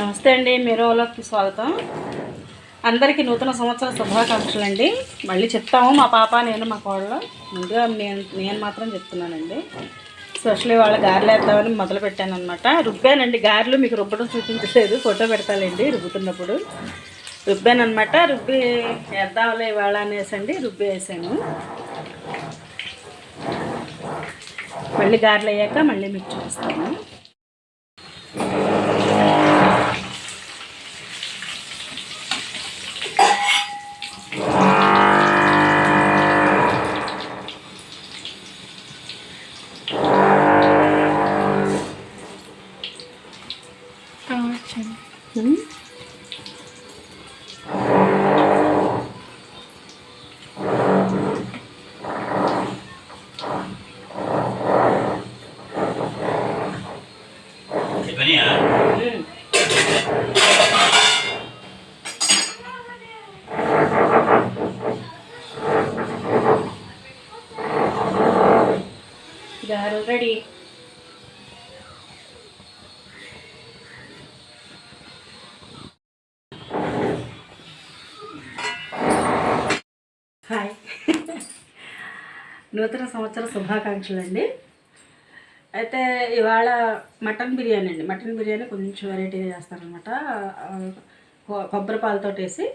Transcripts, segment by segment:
నమస్తే అండి, మీరోలోకి స్వాగతం. అందరికీ నూతన సంవత్సర శుభాకాంక్షలు అండి. మళ్ళీ చెప్తాము మా పాప నేను మా కోడలు. ముందుగా నేను మాత్రం చెప్తున్నానండి. స్పెషల్లీ వాళ్ళ గారెలు వేద్దామని మొదలు పెట్టాను అనమాట. రుబ్బానండి గారెలు, మీకు రుబ్బడం చూపించలేదు, ఫోటో పెడతానండి రుబ్బుతున్నప్పుడు. రుబ్బాను అనమాట. రుబ్బి వేద్దాంలే ఇవాళ అనేసండి రుబ్బి వేసాను. మళ్ళీ గారెలు అయ్యాక మళ్ళీ మీకు చూపిస్తాను. గారెలు రెడీ. హాయ్, నూతన సంవత్సర శుభాకాంక్షలు అండి. అయితే ఇవాళ మటన్ బిర్యానీ అండి. మటన్ బిర్యానీ కొంచెం వెరైటీగా చేస్తానమాట. కొబ్బరి పాలతో వేసి,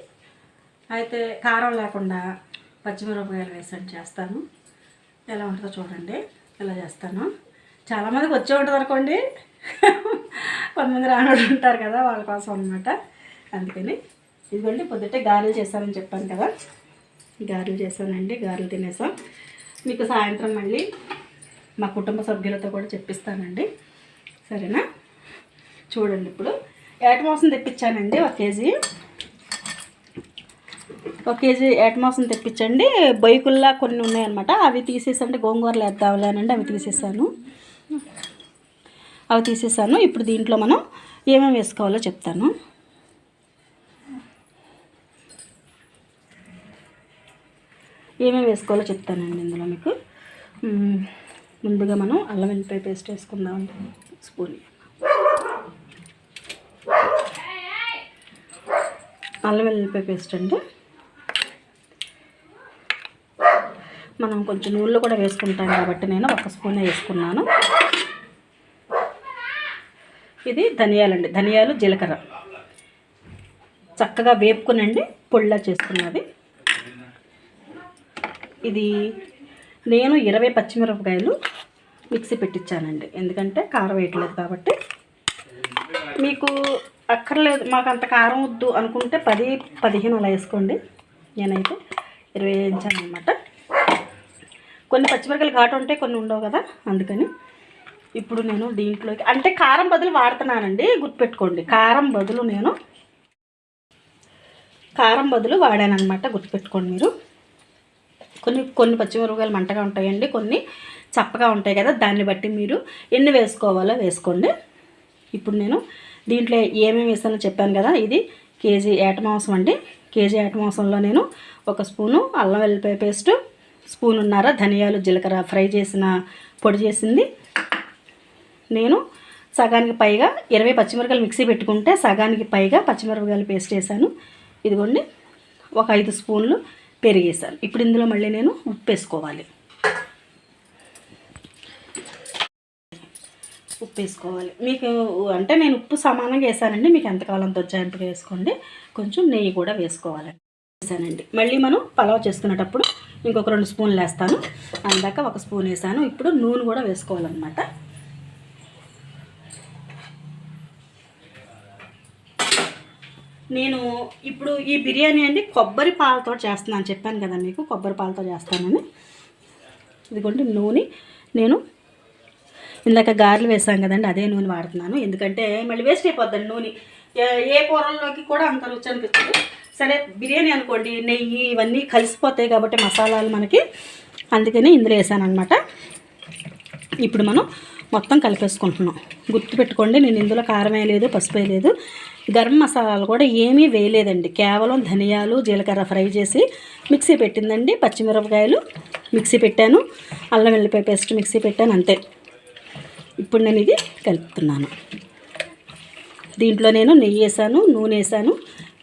అయితే కారం లేకుండా పచ్చిమిరపకాయలు వేసి చేస్తాను. ఎలా ఉంటుందో చూడండి. ఇలా చేస్తాను. చాలామందికి వచ్చే ఉంటుంది అనుకోండి, కొంతమంది రానోళ్ళు ఉంటారు కదా, వాళ్ళ కోసం అనమాట. అందుకని ఇదిగోండి, పొద్దుటే గారెలు చేశానని చెప్పాను కదా, గారెలు చేశానండి. గారెలు తినేసాం. మీకు సాయంత్రం మళ్ళీ మా కుటుంబ సభ్యులతో కూడా చెప్పిస్తానండి, సరేనా? చూడండి, ఇప్పుడు ఏట మాంసం తెప్పించానండి. 1 కేజీ ఏట మాంసం తెప్పించండి. బొయ్యకుల్లా కొన్ని ఉన్నాయన్నమాట. అవి తీసేసంటే గోంగూరలు వేద్దాంలేనండి, అవి తీసేసాను. ఇప్పుడు దీంట్లో మనం ఏమేమి వేసుకోవాలో చెప్తాను. చెప్తానండి ఇందులో మీకు. ముందుగా మనం అల్లం వెల్లిపాయ పేస్ట్ వేసుకుందామండి. స్పూన్ అల్లం వెల్లిపాయ పేస్ట్ అండి. మనం కొంచెం నూనెలో కూడా వేసుకుంటాం కాబట్టి నేను 1 స్పూన్ వేసుకున్నాను. ఇది ధనియాలండి. ధనియాలు, జీలకర్ర చక్కగా వేపుకునండి పొడిలా చేసుకున్నది. ఇది నేను 20 పచ్చిమిరపకాయలు మిక్సీ పెట్టించానండి. ఎందుకంటే కారం వేయట్లేదు కాబట్టి. మీకు అక్కర్లేదు, మాకు అంత కారం వద్దు అనుకుంటే 10-15 అలా వేసుకోండి. నేనైతే 20 వేయించాను అనమాట. కొన్ని పచ్చిమిరపకాయలు ఘాటు ఉంటాయి, కొన్ని ఉండవు కదా, అందుకని. ఇప్పుడు నేను దీంట్లోకి అంటే కారం బదులు వాడుతున్నానండి, గుర్తుపెట్టుకోండి. కారం బదులు వాడానమాట, గుర్తుపెట్టుకోండి మీరు. కొన్ని పచ్చిమిరపకాయలు మంటగా ఉంటాయండి, కొన్ని చప్పగా ఉంటాయి కదా, దాన్ని బట్టి మీరు ఎన్ని వేసుకోవాలో వేసుకోండి. ఇప్పుడు నేను దీంట్లో ఏమేమి వేసానో చెప్పాను కదా. ఇది కేజీ ఏట మాంసం అండి. కేజీ ఏట మాంసంలో నేను 1 స్పూను అల్లం వెల్లిపాయ పేస్టు, స్పూనున్నర ధనియాలు, జీలకర్ర ఫ్రై చేసిన పొడి చేసింది. నేను సగానికి పైగా 20 పచ్చిమిరపకాయలు మిక్సీ పెట్టుకుంటే సగానికి పైగా పచ్చిమిరపకాయలు పేస్ట్ వేసాను. ఇదిగోండి, ఒక 5 స్పూన్లు పెరిగేసాను. ఇప్పుడు ఇందులో మళ్ళీ నేను ఉప్పు వేసుకోవాలి. మీకు అంటే నేను ఉప్పు సమానంగా వేసానండి. మీకు ఎంత కావాలంత వచ్చాయంతగా వేసుకోండి. కొంచెం నెయ్యి కూడా వేసుకోవాలండి. వేసానండి. మళ్ళీ మనం పలావ్ చేసుకునేటప్పుడు ఇంకొక 2 స్పూన్లు వేస్తాను. అందాక 1 స్పూన్ వేసాను. ఇప్పుడు నూనె కూడా వేసుకోవాలన్నమాట. నేను ఇప్పుడు ఈ బిర్యానీ అండి కొబ్బరి పాలతో చేస్తున్నాను, చెప్పాను కదా మీకు, కొబ్బరి పాలతో చేస్తానని. ఇదిగోండి నూనె. నేను ఇందాక గారెలు వేసాం కదండి, అదే నూనె వాడుతున్నాను. ఎందుకంటే మళ్ళీ వేస్ట్ అయిపోద్దండి నూనె. ఏ కూరల్లోకి కూడా అంత రుచి అనిపిస్తుంది. సరే, బిర్యానీ అనుకోండి, నెయ్యి ఇవన్నీ కలిసిపోతాయి కాబట్టి మసాలాలు మనకి, అందుకని ఇందులో వేసాను అనమాట. ఇప్పుడు మనం మొత్తం కలిపేసుకుంటున్నాం. గుర్తుపెట్టుకోండి, నేను ఇందులో కారం వేయలేదు, పసుపు వేయలేదు, గరం మసాలాలు కూడా ఏమీ వేయలేదండి. కేవలం ధనియాలు, జీలకర్ర ఫ్రై చేసి మిక్సీ పెట్టిందండి. పచ్చిమిరపకాయలు మిక్సీ పెట్టాను, అల్లం వెల్లిపాయ పేస్ట్ మిక్సీ పెట్టాను, అంతే. ఇప్పుడు నేను ఇది కలుపుతున్నాను. దీంట్లో నేను నెయ్యి వేసాను, నూనె వేసాను,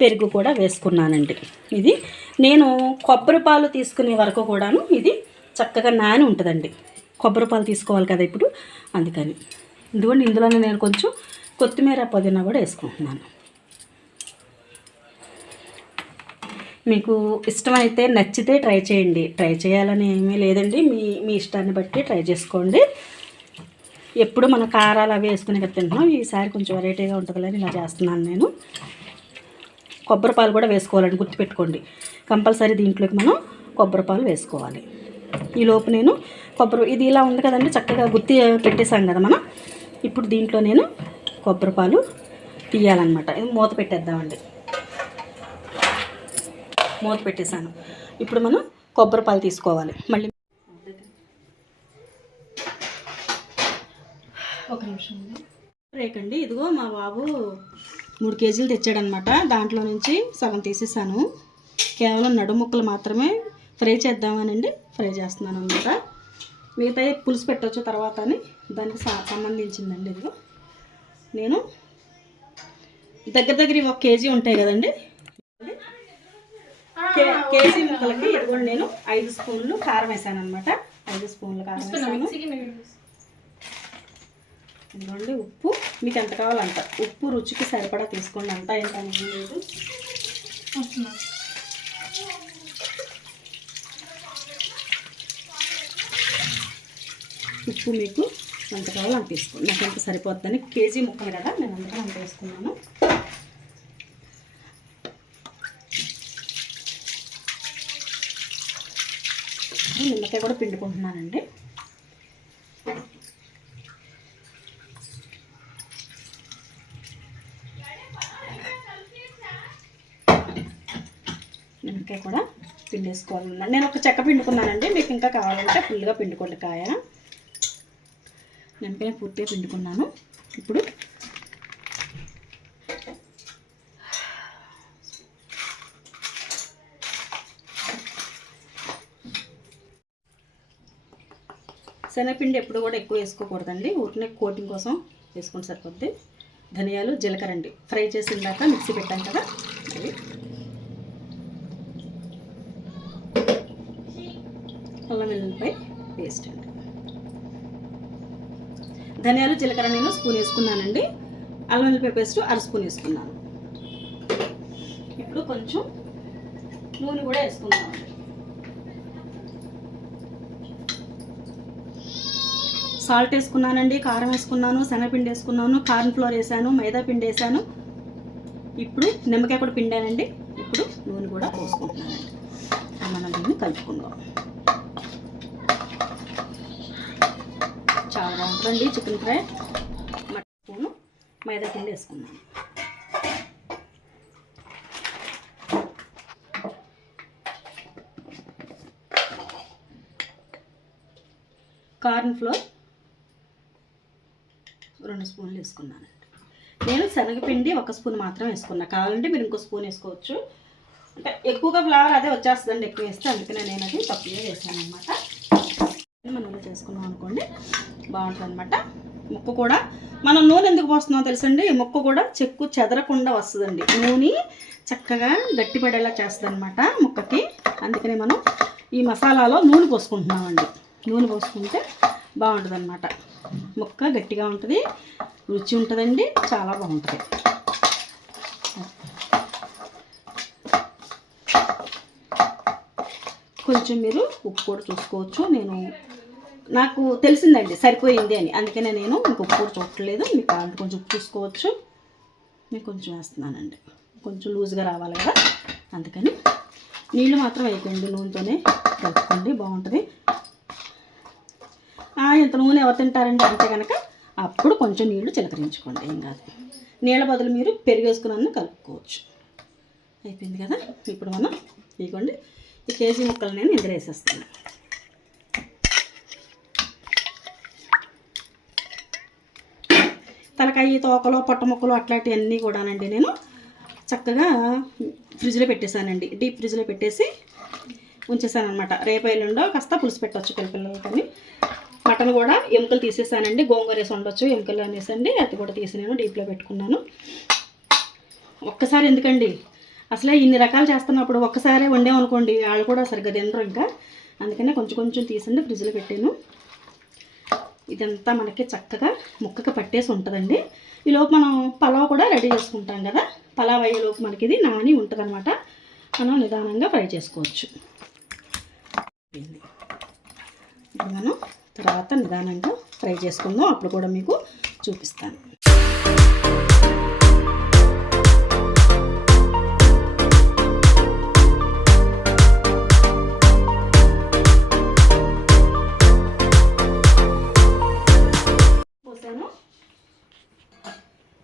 పెరుగు కూడా వేసుకున్నానండి. ఇది నేను కొబ్బరి పాలు తీసుకునే వరకు కూడాను ఇది చక్కగా నాని ఉంటుందండి. కొబ్బరి పాలు తీసుకోవాలి కదా ఇప్పుడు, అందుకని ఇదిగోండి. ఇందులోనే నేను కొంచెం కొత్తిమీర, పుదీనా కూడా వేసుకుంటున్నాను. మీకు ఇష్టమైతే నచ్చితే ట్రై చేయండి. ట్రై చేయాలని ఏమీ లేదండి, మీ ఇష్టాన్ని బట్టి ట్రై చేసుకోండి. ఎప్పుడు మన కారాలు అవి వేసుకునే కదా తింటున్నాం, ఈసారి కొంచెం వెరైటీగా ఉంటుందని ఇలా చేస్తున్నాను నేను. కొబ్బరి పాలు కూడా వేసుకోవాలండి, గుర్తుపెట్టుకోండి. కంపల్సరీ దీంట్లోకి మనం కొబ్బరి పాలు వేసుకోవాలి. ఈలోపు నేను ఇది ఇలా ఉంది కదండి, చక్కగా గుత్తి పెట్టేసాం కదా మనం. ఇప్పుడు దీంట్లో నేను కొబ్బరి పాలు తీయాలన్నమాట. ఇది మూత పెట్టేద్దామండి. మూత పెట్టేశాను. ఇప్పుడు మనం కొబ్బరి పాలు తీసుకోవాలి. మళ్ళీ ఒక నిమిషం రేకండి. ఇదిగో మా బాబు 3 కేజీలు తెచ్చాడనమాట. దాంట్లో నుంచి సగం తీసేసాను. కేవలం నడుముక్కలు మాత్రమే ఫ్రై చేద్దామనండి ఫ్రై చేస్తున్నాను అనమాట. మిగతా పులుసు పెట్టవచ్చు తర్వాత అని దానికి సంబంధించిందండి. ఇదిగో నేను దగ్గర 1 కేజీ ఉంటాయి కదండి. కేజీ ముక్కలకి ఇదిగోండి నేను 5 స్పూన్లు కారం వేసాను అనమాట. 5 స్పూన్లు కారం వేసాను. ఇదిగోండి ఉప్పు, మీకు ఎంత కావాలంట ఉప్పు రుచికి సరిపడా తీసుకోండి. అంతా ఎంత అనేది లేదు. ఉప్పు మీకు ఎంత కావాలో అంత తీసుకోండి. నాకు ఎంత సరిపోతుందని, కేజీ ముక్కలు కదా నేను అందుకని అంత వేసుకున్నాను. నిమ్మకాయ కూడా పిండుకుంటున్నానండి. నిమ్మకాయ కూడా పిండేసుకోవాలన్నా. నేను ఒక చెక్క పిండుకున్నానండి, మీకు ఇంకా కావాలంటే ఫుల్గా పిండుకోండి కాయ. నిమ్మకాయ పూర్తిగా పిండుకున్నాను. ఇప్పుడు శనగపిండి ఎప్పుడు కూడా ఎక్కువ వేసుకోకూడదండి, ఊరినే కోటింగ్ కోసం వేసుకొని సరిపోద్ది. ధనియాలు, జీలకర్ర అండి ఫ్రై చేసిన దాకా మిక్సీ పెట్టాం కదా, అది అల్లం వెల్లుల్లిపాయ పేస్ట్ అండి. ధనియాలు, జీలకర్ర నేను స్పూన్ వేసుకున్నానండి. అల్లం వెల్లుల్లిపాయ పేస్ట్ 1/2 స్పూన్ వేసుకున్నాను. ఇప్పుడు కొంచెం నూనె కూడా వేసుకున్నాను. సాల్ట్ వేసుకున్నానండి, కారం వేసుకున్నాను, శనగపిండి వేసుకున్నాను, కార్న్ ఫ్లోర్ వేసాను, మైదా పిండి వేసాను. ఇప్పుడు నిమ్మకాయ కూడా పిండానండి. ఇప్పుడు నూనె కూడా పోసుకుంటున్నానండి. మనం దీన్ని కలుపుకుందాం. చాలా బాగుంటుందండి చికెన్ ఫ్రై. మటన్ స్పూను మైదా పిండి వేసుకున్నాను. కార్న్ ఫ్లోర్ 2 స్పూన్లు వేసుకున్నానండి. నేను శనగపిండి 1 స్పూన్ మాత్రం వేసుకున్నా. కావాలంటే మీరు ఇంకో స్పూన్ వేసుకోవచ్చు. అంటే ఎక్కువగా ఫ్లేవర్ అదే వచ్చేస్తుందండి ఎక్కువ వేస్తే, అందుకనే నేను అది తక్కువగా వేసాను అనమాట. మనం చేసుకున్నాం అనుకోండి బాగుంటుంది అనమాట. ముక్క కూడా మనం నూనె ఎందుకు పోస్తున్నామో తెలుసండి, ముక్క కూడా చెక్కు చెదరకుండా వస్తుందండి. నూనె చక్కగా గట్టిపడేలా చేస్తుంది అనమాట ముక్కకి. అందుకని మనం ఈ మసాలాలో నూనె పోసుకుంటున్నామండి. నూనె పోసుకుంటే బాగుంటుంది అనమాట. ముక్క గట్టిగా ఉంటుంది, రుచి ఉంటుందండి, చాలా బాగుంటుంది. కొంచెం మీరు ఉప్పు కూడా చూసుకోవచ్చు. నాకు తెలిసిందండి సరిపోయింది అని, అందుకనే నేను ఇంక ఉప్పు కూడా చూడట్లేదు. మీకు కావాలంటే కొంచెం ఉప్పు చూసుకోవచ్చు. నేను కొంచెం వేస్తున్నానండి, కొంచెం లూజ్గా రావాలి కదా, అందుకని. నీళ్ళు మాత్రం వేయకండి, నూనెతోనే కలుపుకోండి, బాగుంటుంది. ఇంత నూనె ఎవరు తింటారండి అంటే కనుక అప్పుడు కొంచెం నీళ్లు చిలకరించుకోండి, ఏం కాదు. నీళ్ళ బదులు మీరు పెరుగు వేసుకున్న కలుపుకోవచ్చు. అయిపోయింది కదా. ఇప్పుడు మనం ఇదిగోండి ఈ కేజీ ముక్కలు నేను ఇందులో వేసేస్తాను. తలకాయ, తోకలు, పొట్ట ముక్కలు అట్లాంటివన్నీ కూడానండి నేను చక్కగా ఫ్రిడ్జ్లో పెట్టేశానండి. డీప్ ఫ్రిడ్జ్లో పెట్టేసి ఉంచేసాను అనమాట. రేపు ఎల్లుండో కాస్త పులుసు పెట్టవచ్చు పిల్లలకని. మటన్ కూడా ఎముకలు తీసేసానండి. గోంగూర వేసి ఉండొచ్చు, ఎముకలు అనేసండి. అది కూడా తీసి నేను డీప్లో పెట్టుకున్నాను. ఒక్కసారి ఎందుకండి, అసలే ఇన్ని రకాలు చేస్తున్నప్పుడు ఒక్కసారి వండామనుకోండి వాళ్ళు కూడా సరిగ్గా తినరు. ఇంకా అందుకనే కొంచెం కొంచెం తీసండి ఫ్రిడ్జ్లో పెట్టాను. ఇదంతా మనకి చక్కగా ముక్కకి పట్టేసి ఉంటుందండి. ఈలోపు మనం పలావ్ కూడా రెడీ చేసుకుంటాం కదా. పలావ్ అయ్యేలోపు మనకి ఇది నాని ఉంటుంది అనమాట. మనం నిదానంగా ఫ్రై చేసుకోవచ్చు. ఇప్పుడు మనం తర్వాత నిదానంగా ఫ్రై చేసుకుందాం. అప్పుడు కూడా మీకు చూపిస్తాను.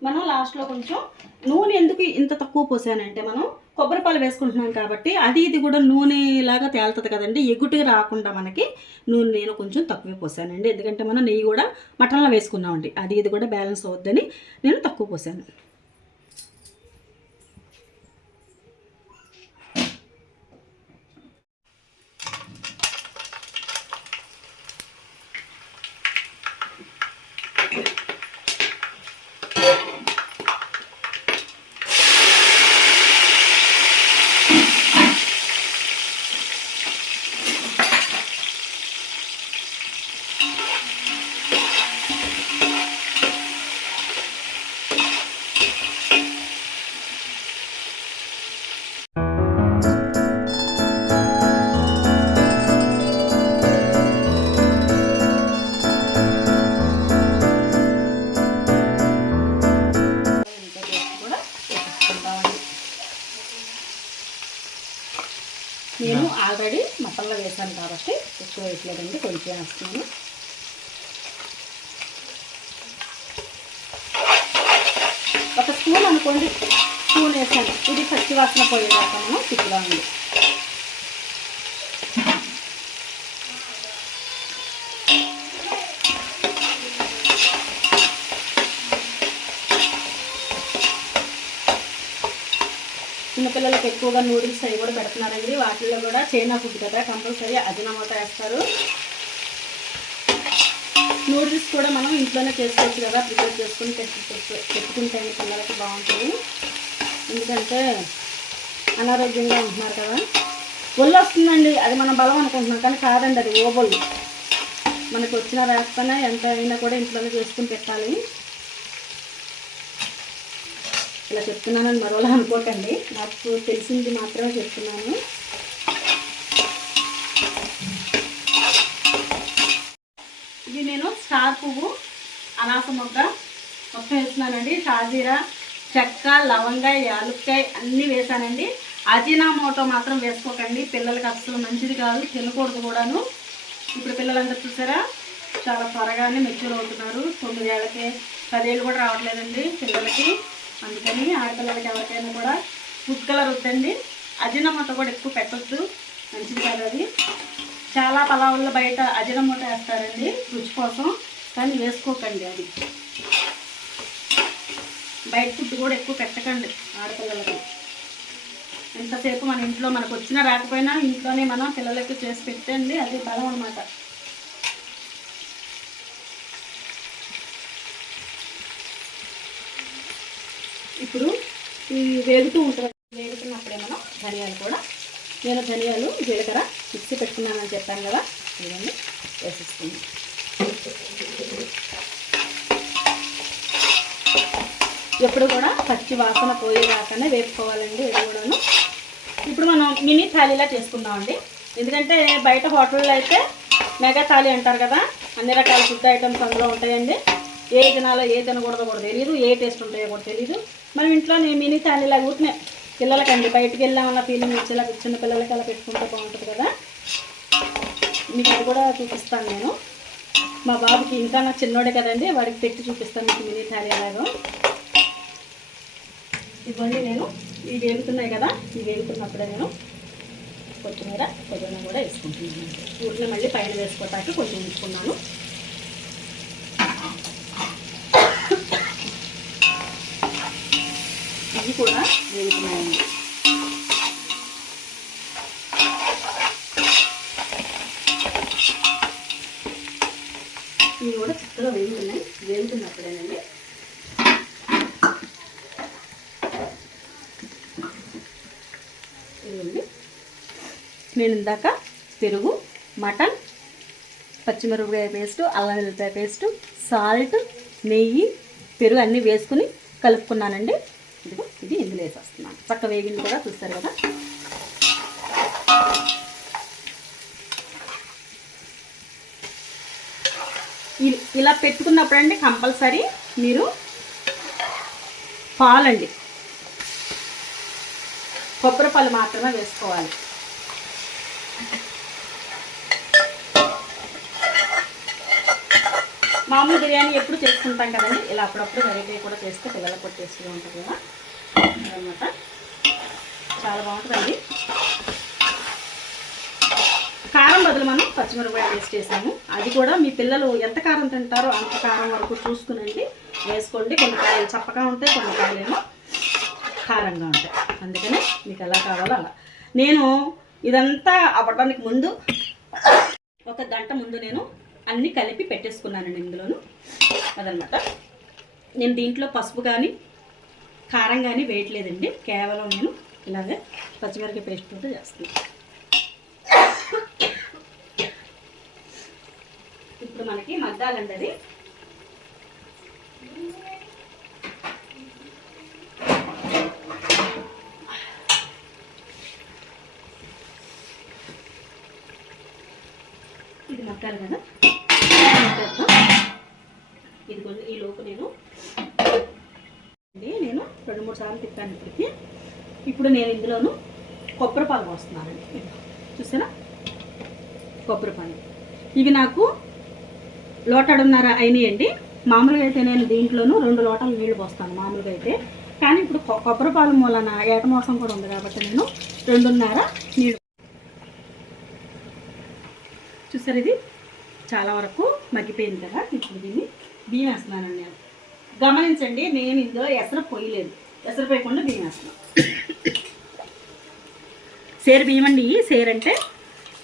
మనం లాస్ట్లో కొంచెం నూనె ఎందుకు ఇంత తక్కువ పోసానంటే, మనం కొబ్బరిపాలు వేసుకుంటున్నాం కాబట్టి అది ఇది కూడా నూనె లాగా తేలుతుంది కదండి. ఎగుటిగా రాకుండా మనకి నూనె నేను కొంచెం తక్కువే పోసానండి. ఎందుకంటే మనం నెయ్యి కూడా మటన్లో వేసుకున్నామండి. అది ఇది కూడా బ్యాలెన్స్ అవుద్దని నేను తక్కువ పోసాను. నేను ఆల్రెడీ మటన్లో వేసాను కాబట్టి ఎక్కువ వేయట్లేదండి, కొంచెం వేస్తున్నాను. ఒక స్పూన్ అనుకోండి, స్పూన్ వేసాను. ఇది పచ్చి వాసన పోయేదాకా మనం తిప్పుగా ఉంది. చిన్నపిల్లలకి ఎక్కువగా నూడిల్స్ అవి కూడా పెడుతున్నారండి. వాటిల్లో కూడా చైనా ఫుడ్ కదా, కంపల్సరీ అజినోమోటో వేస్తారు. నూడిల్స్ కూడా మనం ఇంట్లోనే చేసుకోవచ్చు కదా, ప్రిపేర్ చేసుకుని పెట్టుకుంటే పిల్లలకి బాగుంటుంది. ఎందుకంటే అనారోగ్యంగా ఉంటున్నారు కదా. ఒళ్ళు వస్తుందండి, అది మనం బలం అనుకుంటున్నాం కానీ కాదండి, అది ఓబొల్లు. మనకు వచ్చిన రాకపోయినా ఎంత అయినా కూడా ఇంట్లోనే చేసుకుని పెట్టాలి. ఇలా చెప్తున్నానని మరోలా అనుకోకండి, నాకు తెలిసింది మాత్రమే చెప్తున్నాను. ఇది నేను స్టార్ పువ్వు, అనాస మొగ్గ మొత్తం వేస్తున్నానండి. షాజీరా, చెక్క, లవంగా, యాలుక్కాయ అన్నీ వేసానండి. అజినోమోటో మాత్రం వేసుకోకండి, పిల్లలకి అస్సలు మంచిది కాదు, తినకూడదు కూడాను. ఇప్పుడు పిల్లలందరూ చూసారా చాలా త్వరగానే మెచ్యూర్ అవుతున్నారు. 9 ఏళ్ళకే 10 ఏళ్ళు కూడా రావట్లేదండి పిల్లలకి. అందుకని ఆడపిల్లలకి ఎవరికైనా కూడా ఫుడ్ కలర్ వద్దండి. అజినోమోటో కూడా ఎక్కువ పెట్టొద్దు, మంచిది కాదు అది. చాలా పలావుల్లో బయట అజినోమోటో వేస్తారండి రుచి కోసం, కానీ వేసుకోకండి. అది బయట ఫుడ్ కూడా ఎక్కువ పెట్టకండి ఆడపిల్లలకి. ఎంతసేపు మన ఇంట్లో మనకు వచ్చినా రాకపోయినా ఇంట్లోనే మనం పిల్లలకి చేసి పెట్టండి, అది బలం అన్నమాట. ఇప్పుడు ఈ వేగుతూ ఉంటుంది, వేగుతున్నప్పుడే మనం ధనియాలు కూడా, నేను ధనియాలు జీలకర్ర మిక్సీ పెట్టుకున్నానని చెప్పాను కదా, ఇవన్నీ వేసేసుకున్నాను. ఎప్పుడు కూడా పచ్చి వాసన పోయేదాకానే వేపుకోవాలండి ఇది కూడాను. ఇప్పుడు మనం మినీ థాలీలా చేసుకుందామండి. ఎందుకంటే బయట హోటల్లో అయితే మెగా థాలీ అంటారు కదా, అన్ని రకాల ఫుడ్ ఐటమ్స్ అందులో ఉంటాయండి. ఏ తినాలో ఏ తినకూడదో కూడా తెలియదు, ఏ టేస్ట్ ఉంటాయో కూడా తెలియదు. మనం ఇంట్లో మినీ థాలీలా కూర్చునే పిల్లలకండి, బయటికి వెళ్ళామన్న ఫీలింగ్ వచ్చేలా చిన్న పిల్లలకి అలా పెట్టుకుంటే బాగుంటుంది కదా. మీకు అది కూడా చూపిస్తాను నేను. మా బాబుకి ఇంకా నాకు చిన్నోడే కదండి, వాడికి పెట్టి చూపిస్తాను మీకు మినీ థాలీ ఎలాగో. ఇవన్నీ నేను ఇవి వేగుతున్నాయి కదా, ఇవి వేగుతున్నప్పుడే నేను కొత్తిమీర పుదీనా కూడా వేసుకుంటున్నాను. ఊరిలో మళ్ళీ పైన వేసుకోవటానికి కొంచెం ఉంచుకున్నాను. ఇవి కూడా వేగుతున్నాయండి. నేను ఇందాక పెరుగు, మటన్, పచ్చిమిరపకాయ పేస్టు, అల్లం వెల్లిపాయ పేస్టు, సాల్ట్, నెయ్యి, పెరుగు అన్నీ వేసుకుని కలుపుకున్నానండి. ఇదిగో ఇది ఇందులో వేసేస్తున్నాను. చక్క వేగింది కూడా చూస్తారు కదా. ఇలా పెట్టుకున్నప్పుడండి కంపల్సరీ మీరు పాలండి, కొబ్బరి పాలు మాత్రమే వేసుకోవాలి. మామూలు బిర్యానీ ఎప్పుడు చేసుకుంటాం కదండి, ఇలా అప్పుడప్పుడు వెరైటీ కూడా చేస్తే పిల్లలకు కూడా టేస్ట్గా ఉంటుంది కదా అన్నమాట. చాలా బాగుంటుందండి. కారం బదులు మనం పచ్చిమిరపకాయ పేస్ట్ చేసాము. అది కూడా మీ పిల్లలు ఎంత కారం తింటారో అంత కారం వరకు చూసుకునండి వేసుకోండి. కొన్ని కాయలు చప్పగా ఉంటాయి, కొన్ని కాయలేమో కారంగా ఉంటాయి. అందుకనే మీకు ఎలా కావాలో అలా. నేను ఇదంతా అవ్వడానికి ముందు ఒక గంట ముందు నేను అన్నీ కలిపి పెట్టేసుకున్నానండి ఇందులోను. అదనమాట. నేను దీంట్లో పసుపు కానీ కారం కానీ వేయట్లేదండి. కేవలం నేను ఇలాగే పచ్చిమిరపకాయ పేస్ట్ తోటి చేస్తున్నాను. ఇప్పుడు మనకి మగ్గాలండి అది. ఇది మగ్గాలి కదా. ఇది కొన్ని ఈ లోపు నేను 2-3 సార్లు తిప్పాను ఇప్పటికి. ఇప్పుడు నేను ఇందులోను కొబ్బరి పాలు పోస్తున్నానండి. చూసారా, కొబ్బరి పాలు ఇవి నాకు లోటాడున్నర అయినాయండి. మామూలుగా అయితే నేను దీంట్లోనూ 2 లోటాలు నీళ్లు పోస్తాను మామూలుగా అయితే. కానీ ఇప్పుడు కొబ్బరి పాలు మూలన ఏటమోసం కూడా ఉంది కాబట్టి నేను 2.5 నీళ్ళు. చూసారు, ఇది చాలా వరకు మగ్గిపోయింది కదా. ఇప్పుడు దీన్ని బియ్యం వేస్తున్నానండి. నేను గమనించండి, నేను ఇందులో ఎసరు పొయ్యలేదు. ఎసరు పోయకుండా బియ్యం వేస్తున్నాను. సేరు బియ్యం అండి. సేరు అంటే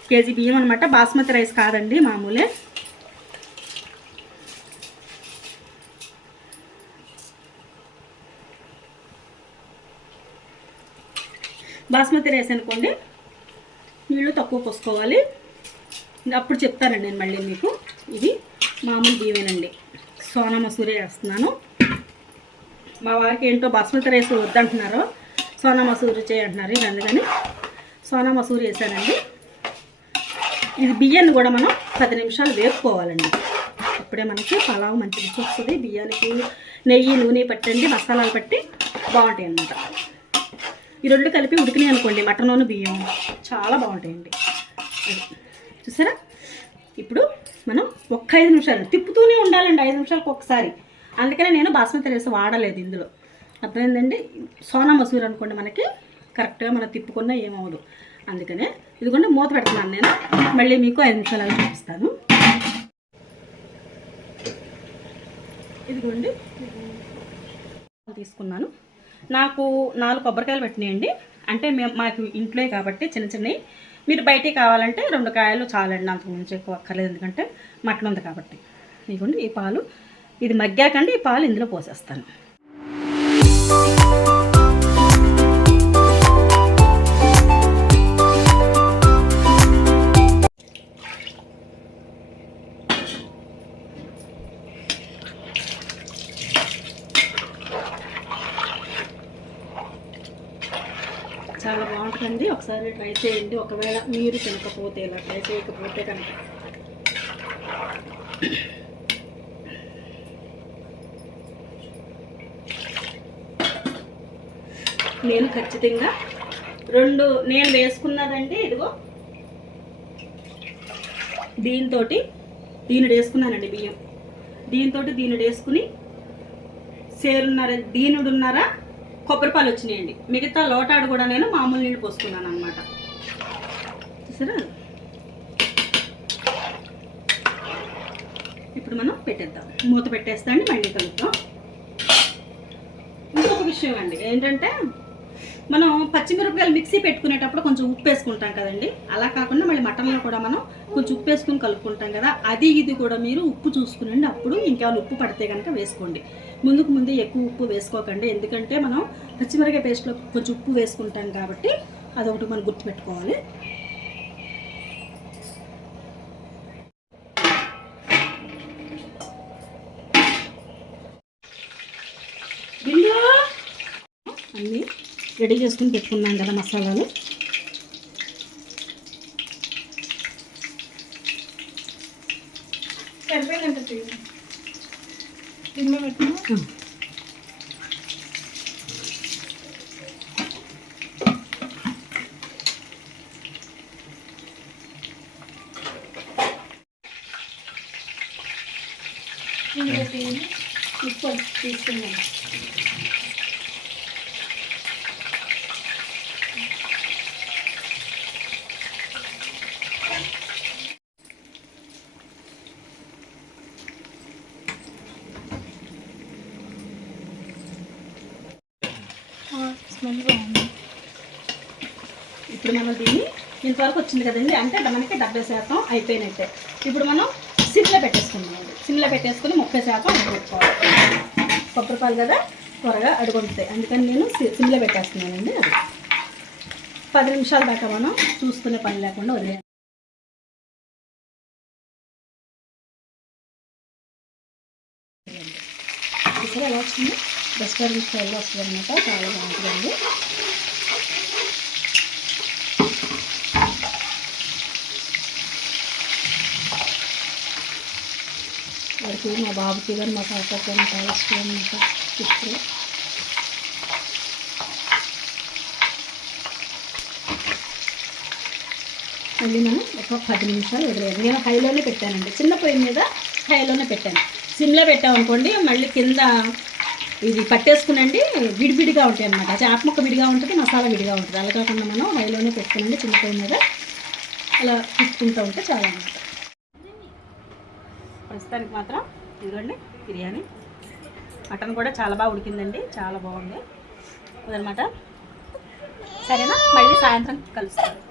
కేజీ బియ్యం అనమాట. బాస్మతి రైస్ కాదండి, మామూలే. బాస్మతి రైస్ అనుకోండి, నీళ్ళు తక్కువ పోసుకోవాలి. అప్పుడు చెప్తానండి నేను మళ్ళీ మీకు. ఇది మామూలు బియ్యమేనండి. సోనా మసూరి వేస్తున్నాను. మా వారికి ఏంటో బాస్మతి రైస్ వద్దంటున్నారు, సోనా మసూరి చేయంటున్నారు. ఇది అందుకని సోనా మసూరి వేసానండి. ఇది బియ్యాన్ని కూడా మనం 10 నిమిషాలు వేపుకోవాలండి. ఇప్పుడే మనకి పలావ్ మంచి రుచి వస్తుంది. బియ్యానికి నెయ్యి, నూనె పట్టండి, మసాలాలు పట్టి బాగుంటాయి అన్నమాట. ఈ 2 కలిపి ఉడికినాయి అనుకోండి, మటన్లోను బియ్యం చాలా బాగుంటాయండి. చూసారా, ఇప్పుడు మనం ఒక్క 5 నిమిషాలు తిప్పుతూనే ఉండాలండి, 5 నిమిషాలకు ఒకసారి. అందుకనే నేను బాస్మతి రైస్ వాడలేదు ఇందులో. అర్థమైందండి. సోనా మసూరి అనుకోండి, మనకి కరెక్ట్గా మనం తిప్పుకున్నా ఏమవదు. అందుకనే ఇదిగోండి మూత పెడుతున్నాను నేను. మళ్ళీ మీకు 5 నిమిషాలు చూపిస్తాను. ఇదిగోండి తీసుకున్నాను. నాకు 4 కొబ్బరికాయలు పెట్టినాయండి. అంటే మాకు ఇంట్లో కాబట్టి చిన్న చిన్నవి. మీరు బయటికి కావాలంటే 2 కాయలు చాలండి, అంతకు మించి ఎక్కువ అక్కర్లేదు. ఎందుకంటే మటన్ ఉంది కాబట్టి. ఇదిగోండి ఈ పాలు, ఇది మగ్గాకండి ఈ పాలు ఇందులో పోసేస్తాను. చాలా బాగుంటుందండి. ఒకసారి ట్రై చేయండి. ఒకవేళ మీరు తినకపోతే, ఇలా ట్రై చేయకపోతే కనుక. నేను ఖచ్చితంగా 2 నేను వేసుకున్నదంటే ఇదిగో దీన్ని వేసుకున్నానండి బియ్యం. దీన్ని వేసుకుని దీనుడున్నర కొబ్బరిపాలు వచ్చినాయండి. మిగతా లోటాడు కూడా నేను మామూలు నీళ్ళు పోసుకున్నాను అనమాట. చూసారా, ఇప్పుడు మనం పెట్టేద్దాం. మూత పెట్టేస్తాండి, మళ్ళీ కలుపుతాం. ఇంకొక విషయం అండి ఏంటంటే, మనం పచ్చిమిరపకాయలు మిక్సీ పెట్టుకునేటప్పుడు కొంచెం ఉప్పు వేసుకుంటాం కదండి. అలా కాకుండా మళ్ళీ మటన్లో కూడా మనం కొంచెం ఉప్పు వేసుకుని కలుపుకుంటాం కదా. ఇది కూడా మీరు ఉప్పు చూసుకునండి. అప్పుడు ఇంకేమైనా ఉప్పు పడితే కనుక వేసుకోండి. ముందే ఎక్కువ ఉప్పు వేసుకోకండి. ఎందుకంటే మనం పచ్చిమిరపకాయ పేస్ట్లో కొంచెం ఉప్పు వేసుకుంటాం కాబట్టి అదొకటి మనం గుర్తుపెట్టుకోవాలి. అన్నీ రెడీ చేసుకుని పెట్టుకున్నాం కదా మసాలాలు. సరిపోయిందంటే గిన్నె పెట్టు. ఉప్పు తీసుకున్నాను. స్మెల్ బాగుంది. ఇప్పుడు మనం దీన్ని ఇంతవరకు వచ్చింది కదండి, అంటే మనకి 70% అయిపోయినట్టే. ఇప్పుడు మనం సిమ్లో పెట్టేసుకున్నాం. సిమ్లో పెట్టేసుకుని 30% అడుగుపెట్టుకోవాలి. కొబ్బరిపాలు కదా త్వరగా అడుగుంటాయి, అందుకని నేను సిమ్లో పెట్టేస్తున్నానండి. అది 10 నిమిషాల దాకా మనం చూసుకునే పని లేకుండా వదిలేయాలి. ఇక్కడ ఎలా వస్తుంది, రెస్టారెంట్ స్టైల్లో వస్తుంది అనమాట. చాలా బాగుంటుందండి. వాడికి మా బాబుకి కానీ మా పాపకి కానీ చాలా ఇష్టం అనమాట. ఇప్పుడు మళ్ళీ మనం ఒక 10 నిమిషాలు వదిలేయాలి. నేను హైలోనే పెట్టానండి, చిన్న పొయ్యి మీద హైలోనే పెట్టాను. సిమ్లో పెట్టామనుకోండి మళ్ళీ కింద ఇది పట్టేసుకునండి, విడివిడిగా ఉంటాయి అన్నమాట. చేప ముక్క విడిగా ఉంటుంది, మసాలా విడిగా ఉంటుంది. అలా కాకుండా మనం హైలోనే పెట్టుకునండి, చిన్న పొయ్యి మీద అలా తిప్పుకుంటూ ఉంటే చాలా అన్నమాట. ప్రస్తుతానికి మాత్రం ఇదిగోండి బిర్యానీ. మటన్ కూడా చాలా బాగా ఉడికిందండి, చాలా బాగుంది అదనమాట. సరేనా, మళ్ళీ సాయంత్రం కలుస్తాను.